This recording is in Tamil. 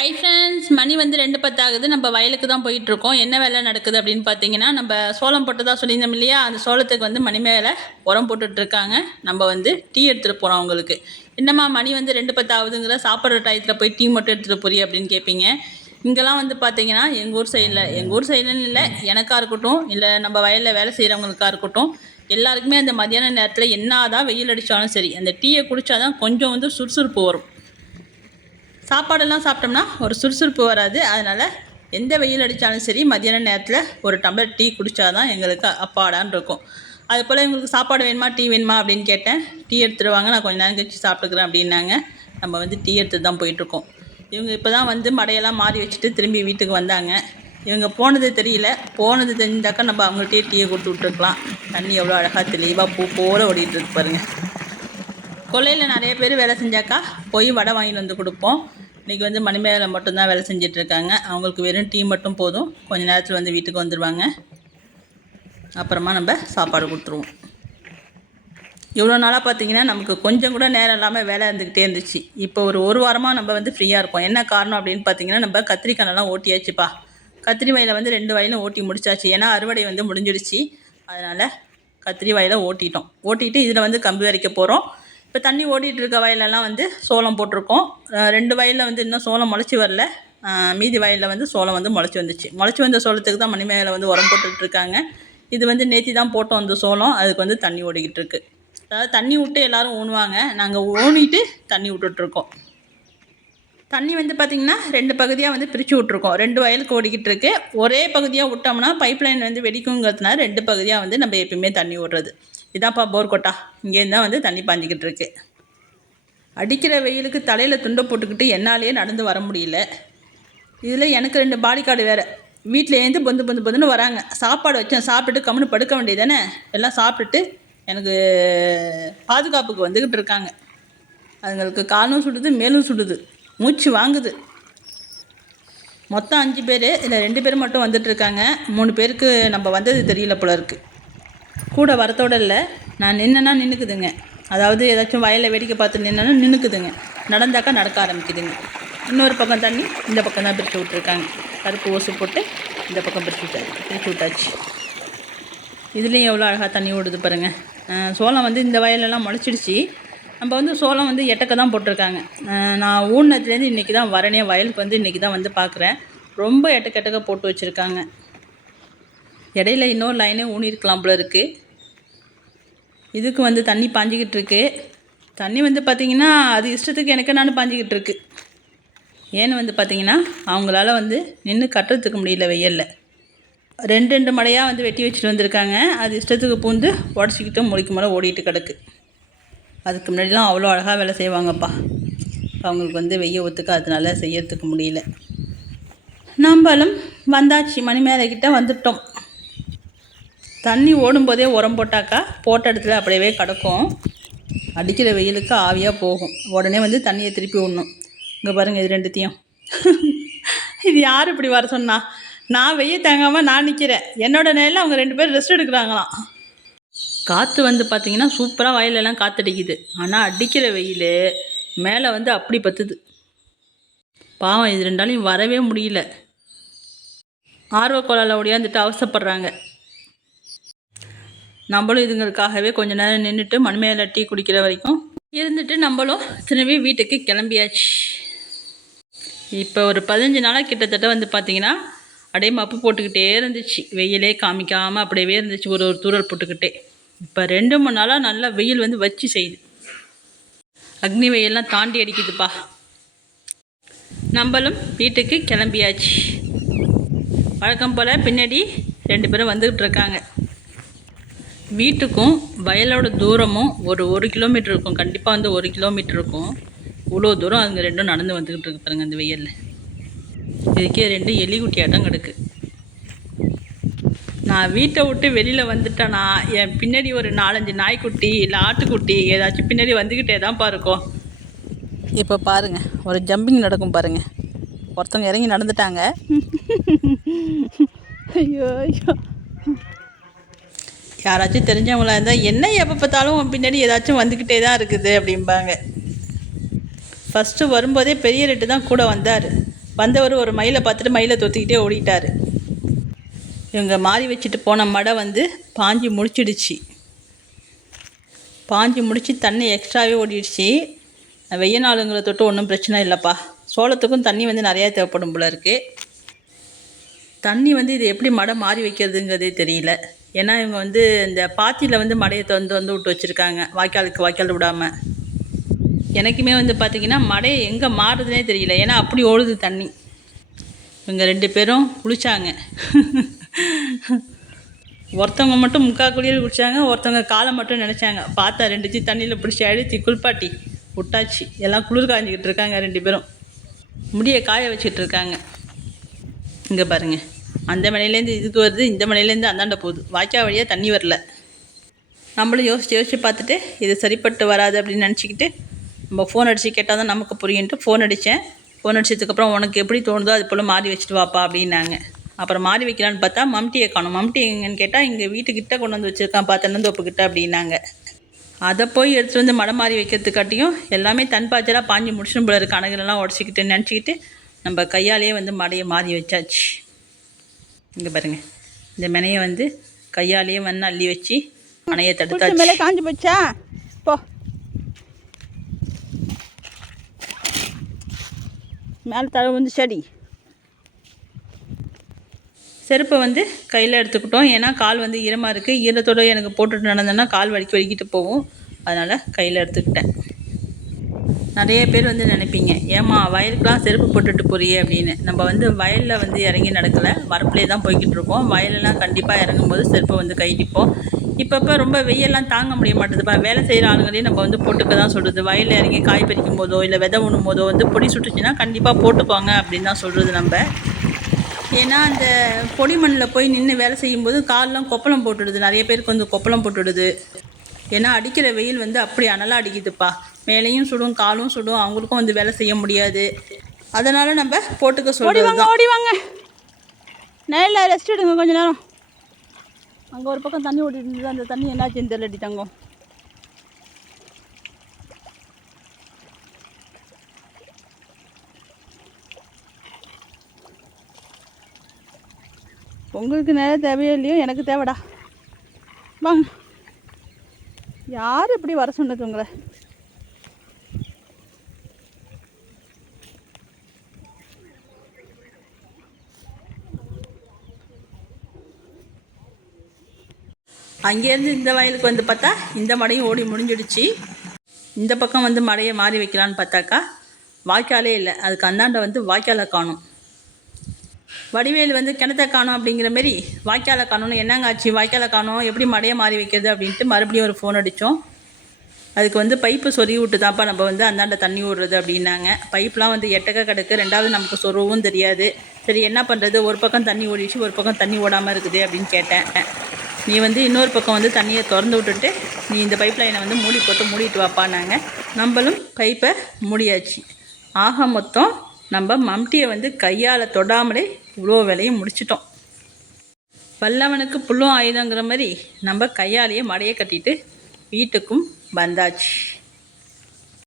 ஹை ஃப்ரெண்ட்ஸ், மணி வந்து 2:10 ஆகுது. நம்ம வயலுக்கு தான் போயிட்டுருக்கோம். என்ன வேலை நடக்குது அப்படின்னு பார்த்தீங்கன்னா, நம்ம சோளம் போட்டதா சொல்லியிருந்தோம் இல்லையா? அந்த சோளத்துக்கு வந்து மணி மேலே உரம் போட்டுட்ருக்காங்க. நம்ம வந்து டீ எடுத்துகிட்டு போகிறோம் அவங்களுக்கு. என்னம்மா மணி வந்து 2:10 ஆகுதுங்கிற, சாப்பிட்ற டயத்தில் போய் டீ மட்டும் எடுத்துகிட்டு போறிய அப்படின்னு கேட்பீங்க. இங்கெல்லாம் வந்து பார்த்தீங்கன்னா, எங்கள் ஊர் சைடுன்னு இல்லை, எனக்கா இருக்கட்டும், இல்லை நம்ம வயலில் வேலை செய்கிறவங்களுக்கா இருக்கட்டும், எல்லாருக்குமே அந்த மதியான நேரத்தில் என்ன தான் வெயில் அடித்தாலும் சரி, அந்த டீயை குடித்தா தான் கொஞ்சம் வந்து சுறுசுறுப்பு வரும். சாப்பாடெல்லாம் சாப்பிட்டோம்னா ஒரு சுறுசுறுப்பு வராது. அதனால் எந்த வெயில் அடித்தாலும் சரி, மதியான நேரத்தில் ஒரு டம்ளர் டீ குடித்தா தான் எங்களுக்கு அப்பாடான்னு இருக்கும். அதுபோல் எங்களுக்கு சாப்பாடு வேணுமா, டீ வேணுமா அப்படின்னு கேட்டேன். டீ எடுத்துகிட்டு வாங்க, நான் கொஞ்சம் நேரம் கழிச்சு சாப்பிட்டுக்கிறேன் அப்படின்னாங்க. நம்ம வந்து டீ எடுத்துகிட்டு தான் போயிட்டுருக்கோம். இவங்க இப்போ தான் வந்து மடையெல்லாம் மாறி வச்சுட்டு திரும்பி வீட்டுக்கு வந்தாங்க. இவங்க போனது தெரியல. போனது தெரிஞ்சாக்கா நம்ம அவங்கள்ட்டே டீயை கொடுத்து விட்டுருக்கலாம். தண்ணி எவ்வளோ அழகாக தெளிவாக பூ போல் ஓடிட்டுருக்கு பாருங்கள். கொல்லையில் நிறைய பேர் வேலை செஞ்சாக்கா போய் வடை வாங்கிட்டு வந்து கொடுப்போம். இன்றைக்கி வந்து மணிமேகலை மட்டும்தான் வேலை செஞ்சிட்ருக்காங்க. அவங்களுக்கு வெறும் டீ மட்டும் போதும். கொஞ்சம் நேரத்தில் வந்து வீட்டுக்கு வந்துடுவாங்க. அப்புறமா நம்ம சாப்பாடு கொடுத்துருவோம். இவ்வளோ நாளாக பார்த்திங்கன்னா நமக்கு கொஞ்சம் கூட நேரம் இல்லாமல் வேலை இருந்துக்கிட்டே இருந்துச்சு. இப்போ ஒரு வாரமாக நம்ம வந்து ஃப்ரீயாக இருப்போம். என்ன காரணம் அப்படின்னு பார்த்திங்கன்னா, நம்ம கத்திரிக்காயெல்லாம் ஓட்டியாச்சுப்பா. கத்திரி வயலை வந்து 2 வயலும் ஓட்டி முடிச்சாச்சு. ஏன்னா அறுவடை வந்து முடிஞ்சிடுச்சு. அதனால் கத்திரி வயலை ஓட்டிட்டு இதில் வந்து கம்பி வரைக்க போகிறோம். இப்போ தண்ணி ஓடிட்டு இருக்க வயலெல்லாம் வந்து சோளம் போட்டிருக்கோம். 2 வயலில் வந்து இன்னும் சோளம் முளைச்சி வரல. மீதி வயலில் வந்து சோளம் வந்து முளைச்சி வந்துச்சு. முளைச்சி வந்த சோளத்துக்கு தான் மணிமேகலை வந்து உரம் போட்டுட்ருக்காங்க. இது வந்து நேற்று தான் போட்டோம் அந்த சோளம். அதுக்கு வந்து தண்ணி ஓடிக்கிட்டு இருக்கு. அதாவது தண்ணி விட்டு எல்லோரும் ஊனுவாங்க, நாங்கள் ஊனிட்டு தண்ணி விட்டுட்ருக்கோம். தண்ணி வந்து பார்த்திங்கன்னா 2 பகுதியாக வந்து பிரித்து விட்ருக்கோம். 2 வயலுக்கு ஓடிக்கிட்டு இருக்கு. ஒரே பகுதியாக விட்டோம்னா பைப் லைன் வந்து வெடிக்குங்கிறதுனால 2 பகுதியாக வந்து நம்ம எப்பயுமே தண்ணி விடுறது. இதான்ப்பா போர் கொட்டா. இங்கேருந்து தான் வந்து தண்ணி பாஞ்சிக்கிட்டு இருக்கு. அடிக்கிற வெயிலுக்கு தலையில் துண்டை போட்டுக்கிட்டு என்னாலேயே நடந்து வர முடியல. இதில் எனக்கு 2 பாடி கார்டு வேறு. வீட்டிலேருந்து பொந்துன்னு வராங்க. சாப்பாடு வச்சேன், சாப்பிட்டுட்டு கம்முன்னு படுக்க வேண்டியது தானே. எல்லாம் சாப்பிட்டுட்டு எனக்கு பாதுகாப்புக்கு வந்துக்கிட்டு இருக்காங்க. அதுங்களுக்கு காலும் சுடுது, மேலும் சுடுது, மூச்சு வாங்குது. மொத்தம் 5 பேர். இதில் 2 பேர் மட்டும் வந்துட்டுருக்காங்க. 3 பேருக்கு நம்ம வந்தது தெரியல போல இருக்குது. கூட வரத்தோடு இல்லை, நான் நின்றுனா நின்றுக்குதுங்க. அதாவது ஏதாச்சும் வயலில் வேடிக்கை பார்த்து நின்னா நின்றுக்குதுங்க. நடந்தாக்கா நடக்க ஆரம்பிக்குதுங்க. இன்னொரு பக்கம் தண்ணி இந்த பக்கம் தான் பிரித்து விட்ருக்காங்க. கருப்பு ஓசு போட்டு இந்த பக்கம் பிரித்து விட்டாச்சு. இதுலேயும் எவ்வளோ அழகாக தண்ணி ஓடுது பாருங்கள். சோளம் வந்து இந்த வயலெல்லாம் முளைச்சிடுச்சு. நம்ம வந்து சோளம் வந்து எட்டக்க தான் போட்டிருக்காங்க. நான் ஊனத்துலேருந்து இன்றைக்கி தான் வரனே. வயலுக்கு வந்து இன்றைக்கி தான் வந்து பார்க்குறேன். ரொம்ப எட்டக்க போட்டு வச்சுருக்காங்க. இடையில இன்னொரு லைனே ஊனிருக்கலாம் போல இருக்குது. இதுக்கு வந்து தண்ணி பாஞ்சிக்கிட்டு இருக்கு. தண்ணி வந்து பார்த்திங்கன்னா அது இஷ்டத்துக்கு எனக்கு நான் பாஞ்சிக்கிட்டு இருக்கு. ஏன்னு வந்து பார்த்திங்கன்னா அவங்களால வந்து நின்று கட்டுறதுக்கு முடியல வெயிலில். 2 மடையாக வந்து வெட்டி வச்சுட்டு வந்திருக்காங்க. அது இஷ்டத்துக்கு பூந்து உடச்சிக்கிட்டு முடிக்கு மேலே ஓடிட்டு கிடக்கு. அதுக்கு முன்னாடிலாம் அவ்வளோ அழகாக வேலை செய்வாங்கப்பா. அவங்களுக்கு வந்து வெய்ய ஒத்துக்க அதனால செய்யறதுக்கு முடியல. நம்மளும் வந்தாச்சு, மணி மேலே கிட்ட வந்துட்டோம். தண்ணி ஓடும்போதே உரம் போட்டாக்கா போட்ட இடத்துல அப்படியே கிடக்கும். அடிக்கிற வெயிலுக்கு ஆவியாக போகும். உடனே வந்து தண்ணியை திருப்பி விடணும். இங்கே பாருங்கள், இது 2த்தையும் இது யார் இப்படி வர சொன்னா? நான் வெய்ய தாங்காமல் நான் நிற்கிறேன். என்னோடய நேரில் அவங்க 2 பேர் ரெஸ்ட் எடுக்கிறாங்களாம். காற்று வந்து பார்த்திங்கன்னா சூப்பராக வயலெல்லாம் காற்றடிக்குது. ஆனால் அடிக்கிற வெயில் மேலே வந்து அப்படி பத்துது. பாவம், இது 2 நாளையும் வரவே முடியல. ஆர்வக்கோளால் ஓடியாந்துட்டு அவசப்படுறாங்க. நம்மளும் இதுங்களுக்காகவே கொஞ்சம் நேரம் நின்றுட்டு மணிமேகலை டீ குடிக்கிற வரைக்கும் இருந்துட்டு நம்மளும் திரும்பி வீட்டுக்கு கிளம்பியாச்சு. இப்போ ஒரு 15 நாளாக கிட்டத்தட்ட வந்து பார்த்திங்கன்னா அப்படியே மப்பு போட்டுக்கிட்டே இருந்துச்சு. வெயிலே காமிக்காமல் அப்படியே இருந்துச்சு, ஒரு தூரல் போட்டுக்கிட்டே. இப்போ 2-3 நாளாக நல்லா வெயில் வந்து வச்சு செய்யுது. அக்னி வெயிலெலாம் தாண்டி அடிக்குதுப்பா. நம்மளும் வீட்டுக்கு கிளம்பியாச்சு. வழக்கம் போல் பின்னாடி 2 பேரும் வந்துக்கிட்டு இருக்காங்க. வீட்டுக்கும் வயலோட தூரமும் ஒரு கிலோமீட்டர் இருக்கும். கண்டிப்பாக வந்து 1 கிலோமீட்டர் இருக்கும். இவ்வளோ தூரம் அதுங்க 2 நடந்து வந்துக்கிட்டு இருக்கு பாருங்க அந்த வெயிலில். இதுக்கே 2 எலிக்குட்டியாட்டம் கிடக்கு. நான் வீட்டை விட்டு வெளியில் வந்துட்டேன்னா என் பின்னாடி ஒரு 4-5 நாய்க்குட்டி இல்லை ஆட்டுக்குட்டி ஏதாச்சும் பின்னாடி வந்துக்கிட்டே தான்ப்பா இருக்கும். இப்போ பாருங்கள், ஒரு ஜம்பிங் நடக்கும் பாருங்கள். ஒருத்தவங்க இறங்கி நடந்துட்டாங்க. ஐயோ ஐயோ, யாராச்சும் தெரிஞ்சவங்களா இருந்தால் என்ன எப்போ பார்த்தாலும் பின்னாடி ஏதாச்சும் வந்துக்கிட்டே தான் இருக்குது அப்படிம்பாங்க. ஃபஸ்ட்டு வரும்போதே பெரிய ரெட்டு தான் கூட வந்தார். வந்தவர் ஒரு மயிலை பார்த்துட்டு மயிலை தொத்திக்கிட்டே ஓடிட்டார். இவங்க மாறி வச்சுட்டு போன மடை வந்து பாஞ்சி முடிச்சிடுச்சு. பாஞ்சி முடித்து தண்ணி எக்ஸ்ட்ராவே ஓடிடுச்சு. வெய்ய நாளுங்களை தொட்டு ஒன்றும் பிரச்சனை இல்லைப்பா. சோளத்துக்கும் தண்ணி வந்து நிறையா தேவைப்படும் போல இருக்குது. தண்ணி வந்து இது எப்படி மடை மாறி வைக்கிறதுங்கிறதே தெரியல. ஏன்னா இவங்க வந்து இந்த பாத்தியில் வந்து மடையை வந்து விட்டு வச்சுருக்காங்க, வாய்க்கால் விடாமல். எனக்குமே வந்து பார்த்திங்கன்னா மடையை எங்கே மாறுதுனே தெரியல, ஏன்னா அப்படி ஓடுது தண்ணி. இவங்க 2 பேரும் குளித்தாங்க. ஒருத்தவங்க மட்டும் முக்கால் குளியல் குடித்தாங்க, ஒருத்தவங்க காலை மட்டும் நினச்சாங்க. பார்த்தா 2 தண்ணியில் பிடிச்சி அழுத்தி குளிப்பாட்டி விட்டாச்சு. எல்லாம் குளிர் காஞ்சிக்கிட்டு இருக்காங்க 2 பேரும். முடியை காய வச்சிட்டு இருக்காங்க. இங்கே பாருங்கள், அந்த மனையிலேருந்து இதுக்கு வருது, இந்த மனையிலேருந்து அந்தாண்ட போகுது. வாய்க்கால் வழியாக தண்ணி வரல. நம்மளும் யோசித்து பார்த்துட்டு இது சரிப்பட்டு வராது அப்படின்னு நினச்சிக்கிட்டு நம்ம ஃபோன் அடித்து கேட்டால் தான் நமக்கு புரியுன்ட்டு ஃபோன் அடித்தேன். ஃபோன் அடித்ததுக்கப்புறம் உனக்கு எப்படி தோணுதோ அது போல் மாறி வச்சுட்டு வாப்பா அப்படின்னாங்க. அப்புறம் மாறி வைக்கலான்னு பார்த்தா மம்டியை காணும். மம்டி எங்கன்னு கேட்டால் இங்கே வீட்டுக்கிட்ட கொண்டு வந்து வச்சுருக்கான், தென்னந்தோப்புக்கிட்ட அப்படின்னாங்க. அதை போய் எடுத்துகிட்டு வந்து மடை மாறி வைக்கிறதுக்காட்டியும் எல்லாமே தன்பாய்ச்சலாக பாஞ்சு முடிச்சுன்னு போல இருக்குது. அணகுலெல்லாம் உடச்சிக்கிட்டு நினச்சிக்கிட்டு நம்ம கையாலேயே வந்து மடையை மாறி வச்சாச்சு. இங்கே பாருங்கள், இந்த மெனையை வந்து கையாலேயே வந்து அள்ளி வச்சு அணையை தடுத்தாச்சு. மேலே காஞ்சி போச்சா போ. மேலே தழை வந்து செடி. செருப்பை வந்து கையில் எடுத்துக்கிட்டோம். ஏன்னா கால் வந்து ஈரமாக இருக்குது. ஈரத்தோடு எனக்கு போட்டுட்டு நடந்தேன்னா கால் வலிக்கிட்டு போகும். அதனால் கையில் எடுத்துக்கிட்டேன். நிறைய பேர் வந்து நினைப்பீங்க, ஏம்மா வயலுக்கெலாம் செருப்பு போட்டுட்டு போறியே அப்படின்னு. நம்ம வந்து வயலில் வந்து இறங்கி நடக்கலை, வரப்புலேயே தான் போய்கிட்டு இருக்கோம். வயலெல்லாம் கண்டிப்பாக இறங்கும்போது செருப்பை வந்து கைட்டிப்போம். இப்போ ரொம்ப வெயிலெல்லாம் தாங்க முடிய மாட்டேதுப்பா. வேலை செய்கிற ஆளுங்களையும் நம்ம வந்து போட்டுக்க தான் சொல்கிறது. வயலில் இறங்கி காய் பறிக்கும் போதோ இல்லை விதை உண்ணும் போதோ வந்து பொடி சுட்டுச்சுன்னா கண்டிப்பாக போட்டுக்கோங்க அப்படின்னு தான் சொல்கிறது நம்ம. ஏன்னா அந்த பொடி மண்ணில் போய் நின்று வேலை செய்யும்போது காலெலாம் கொப்பளம் போட்டுடுது. நிறைய பேருக்கு வந்து கொப்பளம் போட்டுடுது. ஏன்னா அடிக்கிற வெயில் வந்து அப்படி அனலாக அடிக்குதுப்பா. மேலேயும் சுடும், காலும் சுடும். அவங்களுக்கும் வந்து வேலை செய்ய முடியாது. அதனால் நம்ம போட்டுக்க சொல்லுவோம். ஓடி வாங்க, நேரில் ரெஸ்ட் எடுங்க கொஞ்சம் நேரம். அங்கே ஒரு பக்கம் தண்ணி ஓடிட்டு இருந்தது, அந்த தண்ணி என்னாச்சுன்னு தெரியலடி தங்கம். உங்களுக்கு நிறைய தேவையோ இல்லையோ, எனக்கு தேவைடா. வாங்க. யார் இப்படி வர சொன்னது உங்களை? அங்கேருந்து இந்த வயலுக்கு வந்து பார்த்தா இந்த மடையும் ஓடி முடிஞ்சிடுச்சு. இந்த பக்கம் வந்து மடையை மாறி வைக்கலான்னு பார்த்தாக்கா வாய்க்காலே இல்லை. அதுக்கு அந்தாண்ட வந்து வாய்க்காலை காணும். வடிவேல் வந்து கிணத்தை காணும் அப்படிங்கிற மாரி வாய்க்காலை காணும்னு, என்னங்க ஆச்சு வாய்க்காலை காணும், எப்படி மடையை மாறி வைக்கிறது அப்படின்ட்டு மறுபடியும் ஒரு ஃபோன் அடித்தோம். அதுக்கு வந்து பைப்பு சொருவி விட்டு தான்ப்பா நம்ம வந்து அந்தாண்ட தண்ணி ஓடுறது அப்படின்னாங்க. பைப்லாம் வந்து எட்டக்க கிடக்கு, 2வது நமக்கு சொருவும் தெரியாது. சரி என்ன பண்ணுறது, ஒரு பக்கம் தண்ணி ஓடிச்சு, ஒரு பக்கம் தண்ணி ஓடாமல் இருக்குது அப்படின்னு கேட்டேன். நீ வந்து இன்னொரு பக்கம் வந்து தண்ணியை திறந்து விட்டுட்டு நீ இந்த பைப் லைனை வந்து மூடிட்டு வாப்பானாங்க. நம்மளும் பைப்பை மூடியாச்சு. ஆக மொத்தம் நம்ம மம்டியை வந்து கையால் தொடாமலே இவ்வளோ வேலையை முடிச்சிட்டோம். வல்லவனுக்கு புல்லும் ஆயுதங்கிற மாதிரி நம்ம கையாலேயே மடையை கட்டிட்டு வீட்டுக்கும் வந்தாச்சு.